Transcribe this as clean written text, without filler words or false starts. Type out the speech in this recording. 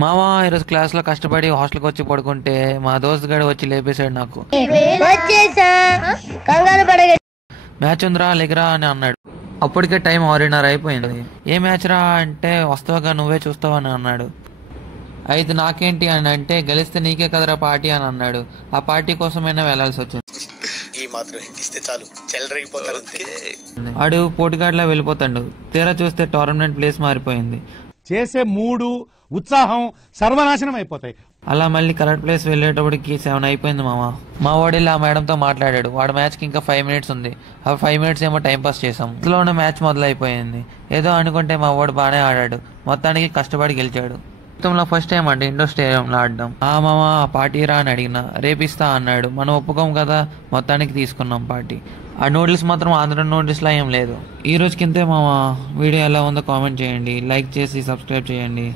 మామ ఈరోజు క్లాస్లో కష్టపడి హాస్టల్కి వచ్చి పడుకుంటే మా దోస్త్ గడు వచ్చి లేపేశాడు నాకు. మ్యాచ్ ఉందిరా లెగరా అని అన్నాడు. అప్పటికే టైం 6:30 అయిపోయింది. ఏ మ్యాచ్ రా అంటే వస్తావుగా నువ్వే చూస్తావని అన్నాడు. అయితే నాకేంటి అని అంటే గెలిస్తే నీకే కదరా పార్టీ అని అన్నాడు. ఆ పార్టీ కోసమైనా వెళ్లాల్సి వచ్చింది. ఆడు పోటీగాడిలా వెళ్ళిపోతాడు. తీరా చూస్తే టోర్నమెంట్ ప్లేస్ మారిపోయింది. చేసే మూడు ఉత్సాహం సర్వనాశనం అయిపోతాయి. అలా మళ్ళీ కరెక్ట్ ప్లేస్ వెళ్ళేటప్పటికి 7 అయిపోయింది మామ. మా వాడు ఆ మేడంతో మాట్లాడాడు. వాడు మ్యాచ్కి ఇంకా 5 మినిట్స్ ఉంది. ఆ 5 మినిట్స్ ఏమో టైం పాస్ చేసాం. ఇందులోనే మ్యాచ్ మొదలైపోయింది. ఏదో అనుకుంటే మా వాడు బాగానే ఆడాడు. మొత్తానికి కష్టపడి గెలిచాడు. మొత్తంలో ఫస్ట్ టైం అండి ఇండోర్ స్టేడియంలో ఆడడం. మామ పార్టీ రా అని అడిగిన. రేపిస్తా అన్నాడు. మనం ఒప్పుకోం కదా, మొత్తానికి తీసుకున్నాం పార్టీ. ఆ నూడిల్స్ మాత్రం ఆంధ్ర నూడిల్స్లా ఏం లేదు. ఈ రోజుకింతే మామ. వీడియో ఎలా ఉందో కామెంట్ చేయండి, లైక్ చేసి సబ్స్క్రైబ్ చేయండి.